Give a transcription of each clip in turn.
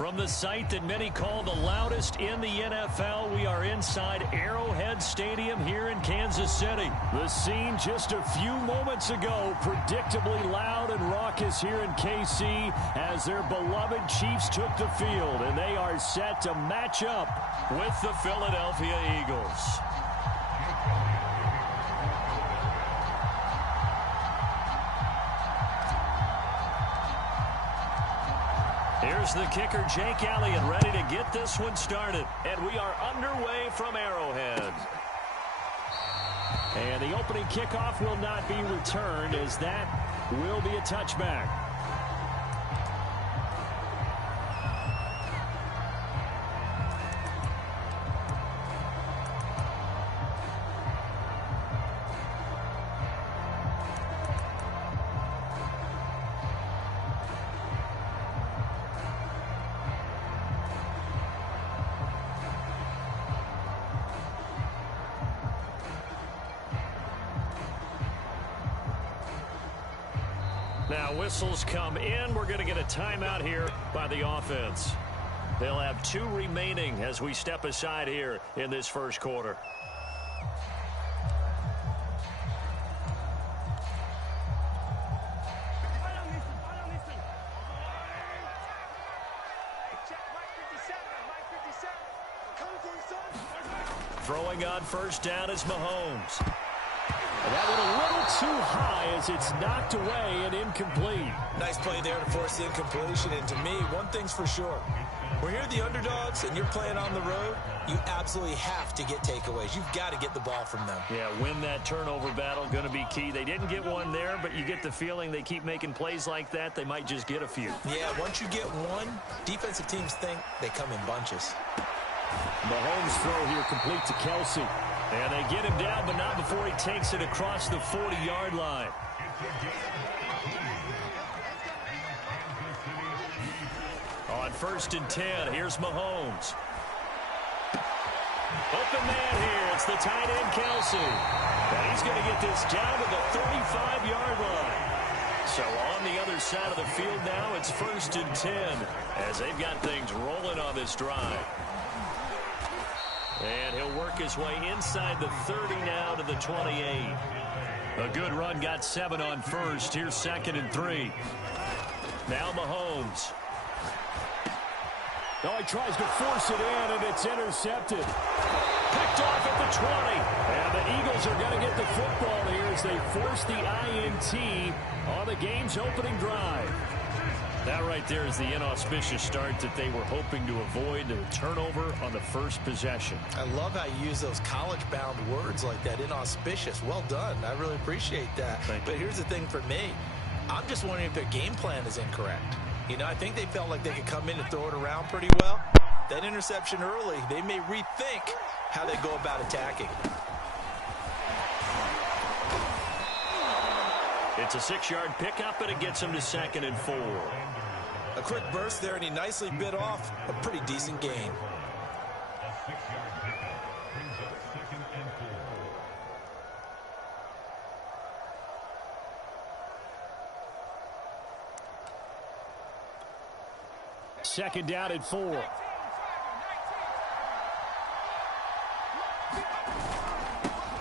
From the site that many call the loudest in the NFL, we are inside Arrowhead Stadium here in Kansas City. The scene just a few moments ago, predictably loud and raucous here in KC as their beloved Chiefs took the field, and they are set to match up with the Philadelphia Eagles. Here's the kicker, Jake Elliott, ready to get this one started. And we are underway from Arrowhead. And the opening kickoff will not be returned, as that will be a touchback. Now whistles come in. We're going to get a timeout here by the offense. They'll have 2 remaining as we step aside here in this first quarter. Throwing on first down is Mahomes. That one a little too high as it's knocked away and incomplete. Nice play there to force the incompletion. And to me, one thing's for sure. When you're the underdogs and you're playing on the road, you absolutely have to get takeaways. You've got to get the ball from them. Yeah, win that turnover battle, going to be key. They didn't get one there, but you get the feeling they keep making plays like that, they might just get a few. Yeah, once you get one, defensive teams think they come in bunches. Mahomes' throw here complete to Kelsey. And they get him down, but not before he takes it across the 40-yard line. On 1st and 10, here's Mahomes. Open man here. It's the tight end, Kelsey. And he's going to get this down to the 35-yard line. So on the other side of the field now, it's 1st and 10 as they've got things rolling on this drive. And he'll work his way inside the 30 now to the 28. A good run, got 7 on first. Here's 2nd and 3. Now Mahomes. Oh, he tries to force it in, and it's intercepted. Picked off at the 20. And the Eagles are going to get the football here as they force the INT on the game's opening drive. That right there is the inauspicious start that they were hoping to avoid, the turnover on the first possession. I love how you use those college-bound words like that, inauspicious. Well done. I really appreciate that. But here's the thing for me. I'm just wondering if their game plan is incorrect. You know, I think they felt like they could come in and throw it around pretty well. That interception early, they may rethink how they go about attacking. It's a 6-yard pickup, and it gets him to 2nd and 4. A quick burst there, and he nicely bit off a pretty decent gain. Second down and 4.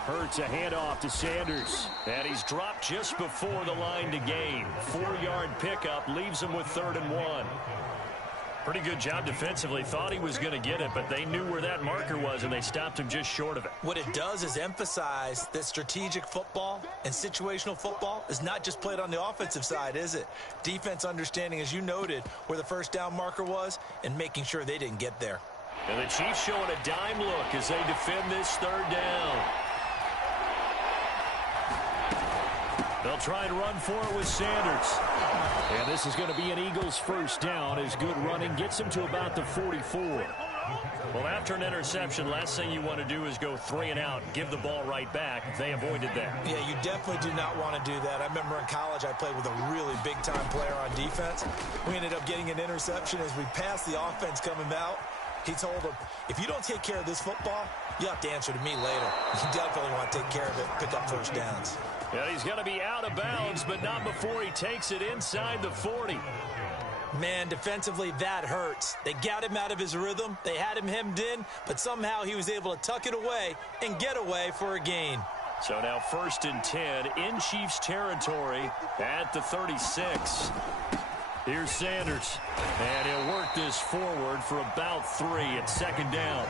Hurts a handoff to Sanders. And he's dropped just before the line to gain. 4-yard pickup leaves him with 3rd and 1. Pretty good job defensively. Thought he was going to get it, but they knew where that marker was, and they stopped him just short of it. What it does is emphasize that strategic football and situational football is not just played on the offensive side, is it? Defense understanding, as you noted, where the first down marker was and making sure they didn't get there. And the Chiefs showing a dime look as they defend this 3rd down. They'll try and run for it with Sanders. And this is going to be an Eagles first down as good running gets him to about the 44. Well, after an interception, last thing you want to do is go 3 and out, give the ball right back. They avoided that. Yeah, you definitely do not want to do that. I remember in college I played with a really big-time player on defense. We ended up getting an interception as we passed the offense coming out. He told him, if you don't take care of this football, you have to answer to me later. You definitely want to take care of it, pick up first downs. Yeah, he's going to be out of bounds, but not before he takes it inside the 40. Man, defensively, that hurts. They got him out of his rhythm. They had him hemmed in, but somehow he was able to tuck it away and get away for a gain. So now 1st and 10 in Chiefs territory at the 36. Here's Sanders, and he'll work this forward for about 3 at 2nd down.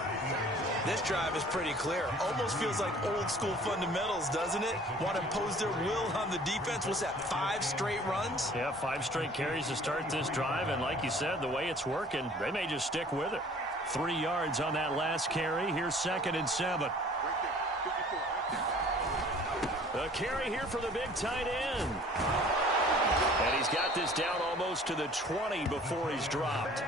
This drive is pretty clear. Almost feels like old school fundamentals, doesn't it? Want to impose their will on the defense. What's that, 5 straight runs? Yeah, 5 straight carries to start this drive, and like you said, the way it's working, they may just stick with it. 3 yards on that last carry. Here's 2nd and 7. A carry here for the big tight end. And he's got this down almost to the 20 before he's dropped.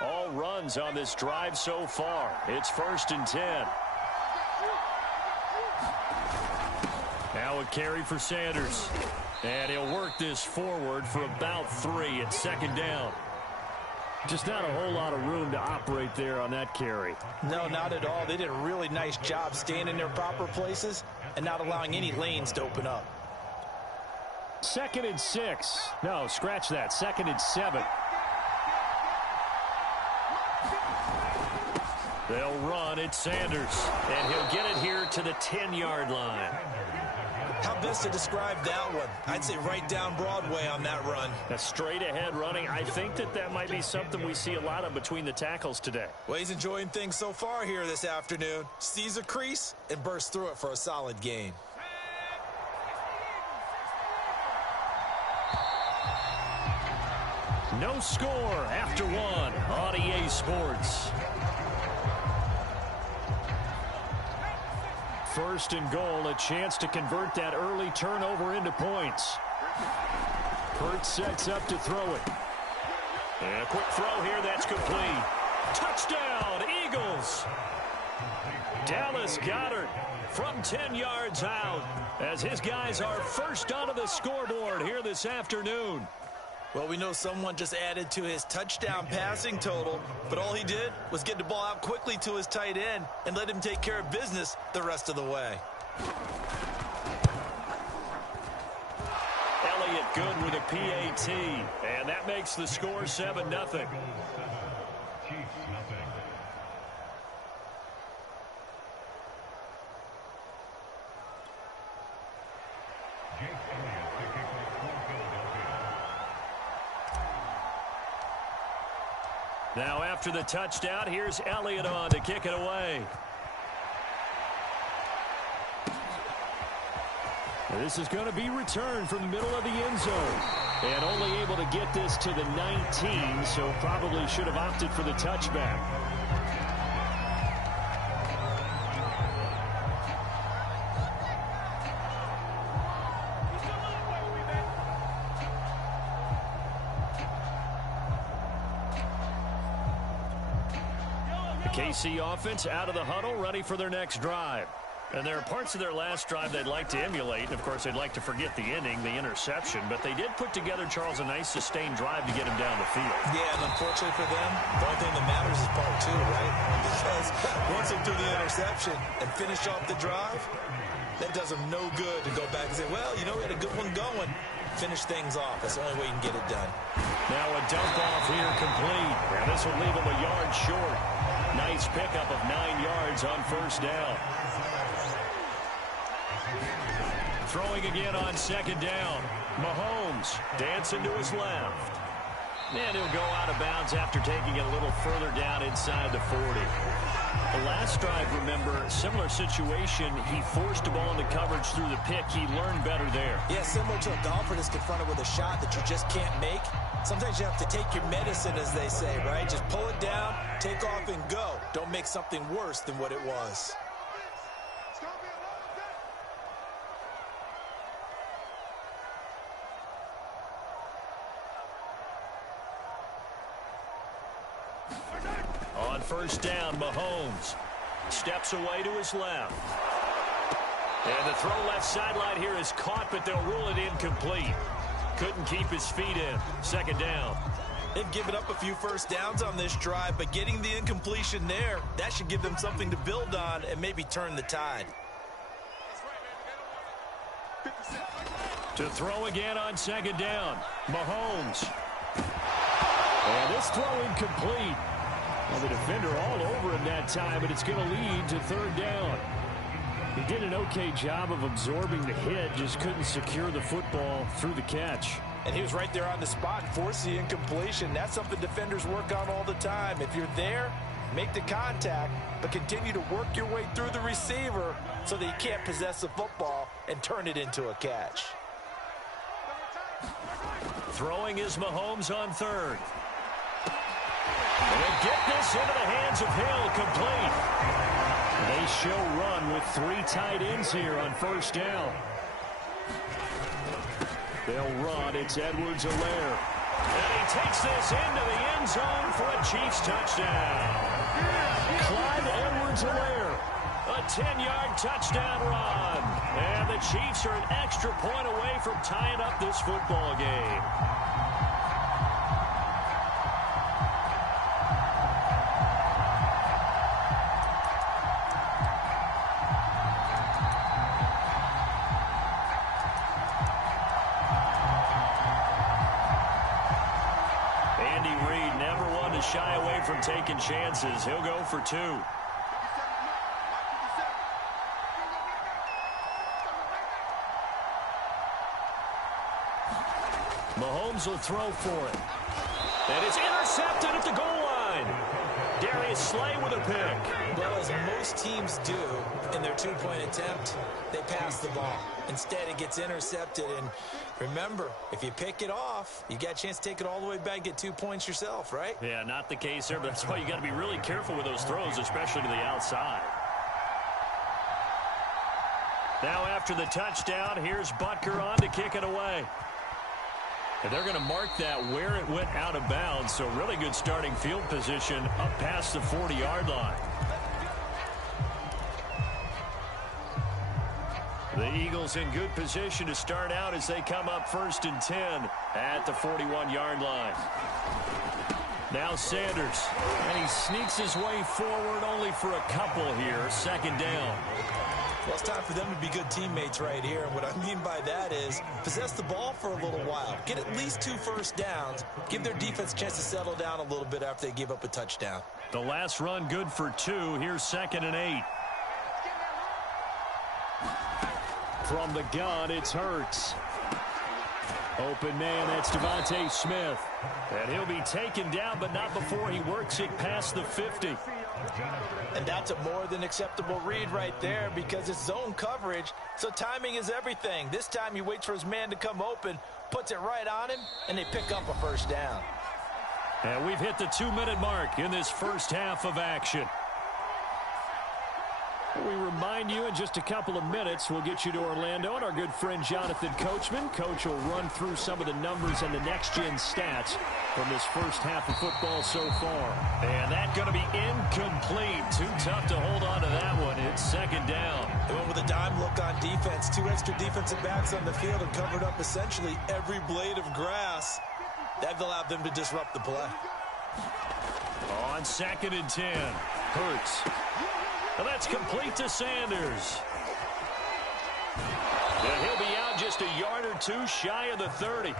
All runs on this drive so far. It's 1st and 10. Now a carry for Sanders. And he'll work this forward for about 3 at 2nd down. Just not a whole lot of room to operate there on that carry. No, not at all. They did a really nice job staying in their proper places and not allowing any lanes to open up. 2nd and 6. No, scratch that. 2nd and 7. They'll run at Sanders, and he'll get it here to the 10-yard line. How best to describe that one? I'd say right down Broadway on that run. A straight-ahead running. I think that might be something we see a lot of between the tackles today. Well, he's enjoying things so far here this afternoon. Sees a crease and bursts through it for a solid gain. No score after 1 on EA Sports. 1st and goal, a chance to convert that early turnover into points. Hurts sets up to throw it. And a quick throw here, that's complete. Touchdown, Eagles! Dallas Goedert from 10 yards out as his guys are first onto the scoreboard here this afternoon. Well, we know someone just added to his touchdown passing total, but all he did was get the ball out quickly to his tight end and let him take care of business the rest of the way. Elliott good with a PAT, and that makes the score 7-0. Now after the touchdown, here's Elliott on to kick it away. This is going to be returned from the middle of the end zone. And only able to get this to the 19, so probably should have opted for the touchback. KC offense out of the huddle, ready for their next drive. And there are parts of their last drive they'd like to emulate. And, of course, they'd like to forget the inning, the interception. But they did put together, Charles, a nice sustained drive to get him down the field. Yeah, and unfortunately for them, the only thing that matters is part 2, right? Because once they do the interception and finish off the drive, that does them no good to go back and say, well, you know, we had a good one going. Finish things off. That's the only way you can get it done. Now a dump off here complete. And this will leave him a yard short. Nice pickup of 9 yards on 1st down. Throwing again on 2nd down. Mahomes dancing to his left. And he'll go out of bounds after taking it a little further down inside the 40. The last drive, remember, similar situation. He forced the ball into coverage through the pick. He learned better there. Yeah, similar to a golfer that's confronted with a shot that you just can't make. Sometimes you have to take your medicine, as they say, right? Just pull it down, take off, and go. Don't make something worse than what it was. On 1st down, Mahomes steps away to his left. And the throw left sideline here is caught, but they'll rule it incomplete. Couldn't keep his feet in. 2nd down. They've given up a few first downs on this drive, but getting the incompletion there, that should give them something to build on and maybe turn the tide. To throw again on second down, Mahomes. And this throw incomplete. Well, the defender all over him that time, but it's going to lead to third down. He did an okay job of absorbing the hit, just couldn't secure the football through the catch. And he was right there on the spot, force the incompletion. That's something defenders work on all the time. If you're there, make the contact, but continue to work your way through the receiver so that you can't possess the football and turn it into a catch. Throwing is Mahomes on third. And they get this into the hands of Hill, complete. They show run with 3 tight ends here on first down. They'll run. It's Edwards-Helaire. And he takes this into the end zone for a Chiefs touchdown. Clyde Edwards-Helaire, a 10-yard touchdown run. And the Chiefs are an extra point away from tying up this football game. Shy away from taking chances. He'll go for 2. Mahomes will throw for it. And it's intercepted at the goal line. Darius Slay with a pick. Well, as most teams do in their 2-point attempt, they pass the ball. Instead, it gets intercepted. And remember, if you pick it off, you got a chance to take it all the way back and get 2 points yourself, right? Yeah, not the case there, but that's why you got to be really careful with those throws, especially to the outside. Now after the touchdown, here's Butker on to kick it away. And they're going to mark that where it went out of bounds, so really good starting field position up past the 40-yard line. The Eagles in good position to start out as they come up 1st and 10 at the 41-yard line. Now Sanders, and he sneaks his way forward only for a couple here, 2nd down. Well, it's time for them to be good teammates right here. And what I mean by that is possess the ball for a little while. Get at least 2 first downs. Give their defense a chance to settle down a little bit after they give up a touchdown. The last run good for 2. Here's 2nd and 8. From the gun, it's Hurts. Open man, that's Devontae Smith. And he'll be taken down, but not before he works it past the 50. And that's a more than acceptable read right there because it's zone coverage, so timing is everything. This time he waits for his man to come open, puts it right on him, and they pick up a first down. And we've hit the 2-minute mark in this first half of action. We remind you in just a couple of minutes, we'll get you to Orlando and our good friend Jonathan Coachman. Coach will run through some of the numbers and the next-gen stats from this first half of football so far. And that's going to be incomplete. Too tough to hold on to that one. It's 2nd down. They went with a dime look on defense. 2 extra defensive backs on the field and covered up essentially every blade of grass. That allowed them to disrupt the play. On 2nd and 10, Hurts. And that's complete to Sanders. And he'll be out just a yard or 2 shy of the 30.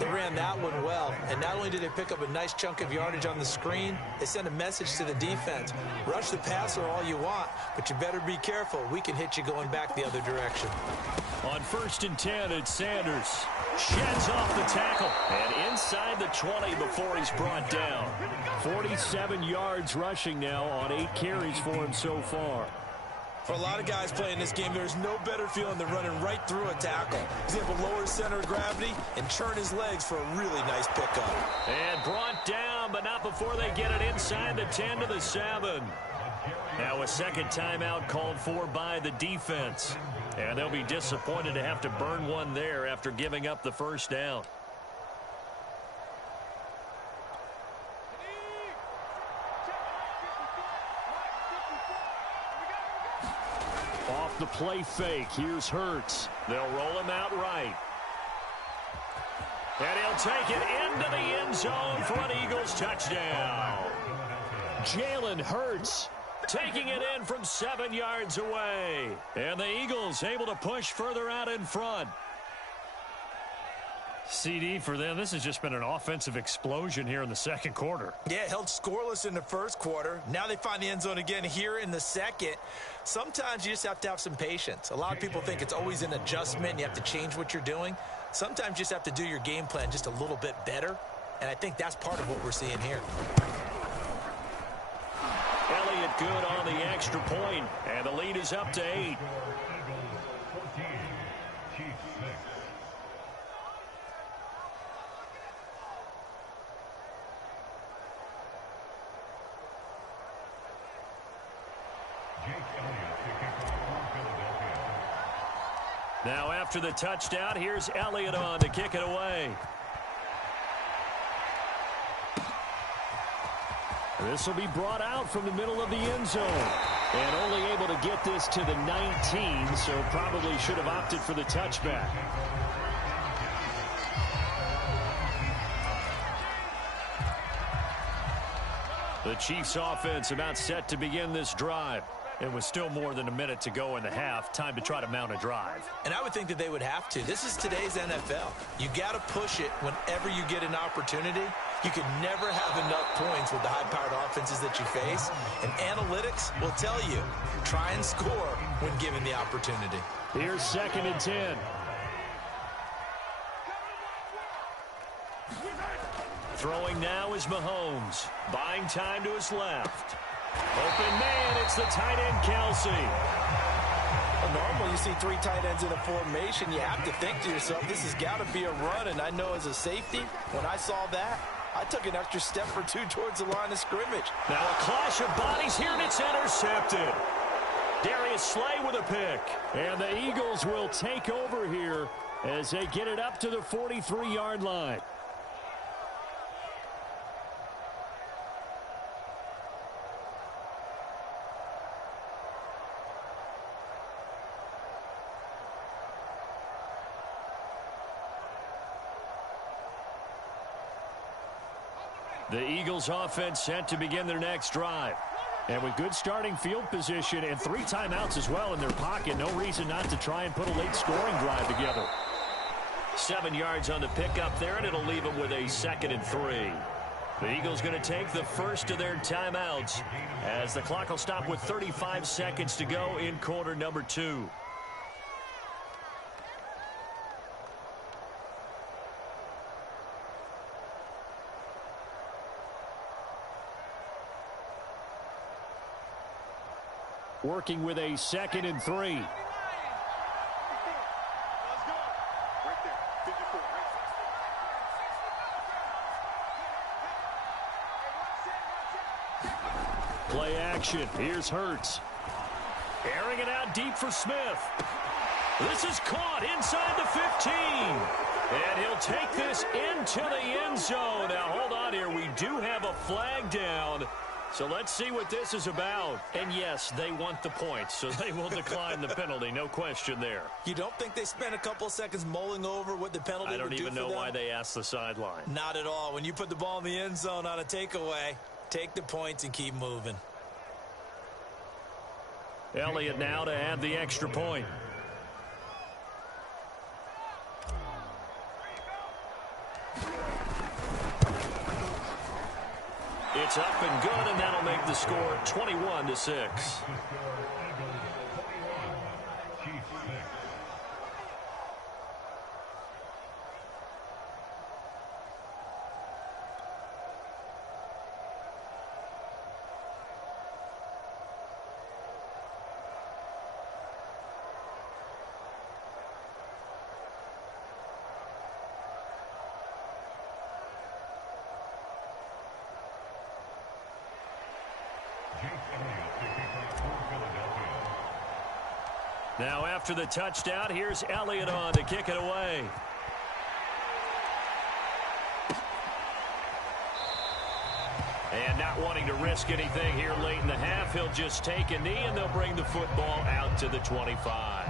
They ran that one well, and not only did they pick up a nice chunk of yardage on the screen, they sent a message to the defense. Rush the passer all you want, but you better be careful. We can hit you going back the other direction. On 1st and 10, it's Sanders. Sheds off the tackle. And inside the 20 before he's brought down. 47 yards rushing now on 8 carries for him so far. For a lot of guys playing this game, there's no better feeling than running right through a tackle. He's able to lower his center of gravity and churn his legs for a really nice pickup. And brought down, but not before they get it inside the 10 to the 7. Now a second timeout called for by the defense. And they'll be disappointed to have to burn one there after giving up the first down. Off the play fake, here's Hurts. They'll roll him out right. And he'll take it into the end zone for an Eagles touchdown. Jalen Hurts taking it in from 7 yards away. And the Eagles able to push further out in front. CD for them, this has just been an offensive explosion here in the second quarter. Yeah, held scoreless in the first quarter. Now they find the end zone again here in the second. Sometimes you just have to have some patience. A lot of people think it's always an adjustment. You have to change what you're doing. Sometimes you just have to do your game plan just a little bit better. And I think that's part of what we're seeing here. Elliott good on the extra point, and the lead is up to 8. Now after the touchdown, here's Elliott on to kick it away. This will be brought out from the middle of the end zone. And only able to get this to the 19, so probably should have opted for the touchback. The Chiefs offense about set to begin this drive. It was still more than a minute to go in the half. Time to try to mount a drive. And I would think that they would have to. This is today's NFL. You got to push it whenever you get an opportunity. You can never have enough points with the high-powered offenses that you face. And analytics will tell you, try and score when given the opportunity. Here's 2nd and 10. Throwing now is Mahomes. Buying time to his left. Open man, it's the tight end, Kelsey. Well, normally you see 3 tight ends in a formation. You have to think to yourself, this has got to be a run. And I know as a safety, when I saw that, I took an extra step or 2 towards the line of scrimmage. Now a clash of bodies here, and it's intercepted. Darius Slay with a pick. And the Eagles will take over here as they get it up to the 43-yard line. The Eagles offense set to begin their next drive. And with good starting field position and 3 timeouts as well in their pocket, no reason not to try and put a late scoring drive together. 7 yards on the pickup there, and it'll leave them with a 2nd and 3. The Eagles going to take the first of their timeouts as the clock will stop with 35 seconds to go in quarter number 2. Working with a 2nd and 3. Play action. Here's Hurts. Airing it out deep for Smith. This is caught inside the 15. And he'll take this into the end zone. Now, hold on here. We do have a flag down. So let's see what this is about. And yes, they want the points, so they will decline the penalty. No question there. You don't think they spent a couple of seconds mulling over what the penalty would do for them? I don't even know why they asked the sideline. Not at all. When you put the ball in the end zone on a takeaway, take the points and keep moving. Elliott now to add the extra point. It's up and good, and that'll make the score 21-6. Now after the touchdown, here's Elliott on to kick it away. And not wanting to risk anything here late in the half, he'll just take a knee and they'll bring the football out to the 25.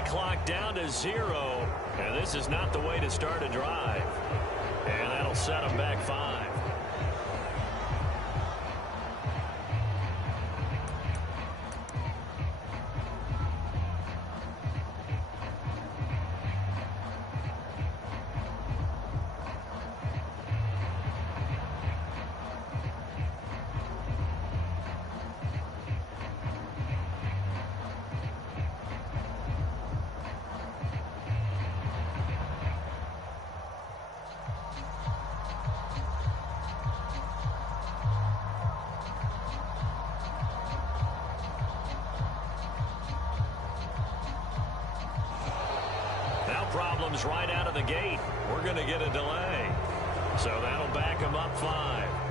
play clock down to 0. And this is not the way to start a drive. And that'll set them back 5. Problems right out of the gate. We're going to get a delay. So that'll back them up 5.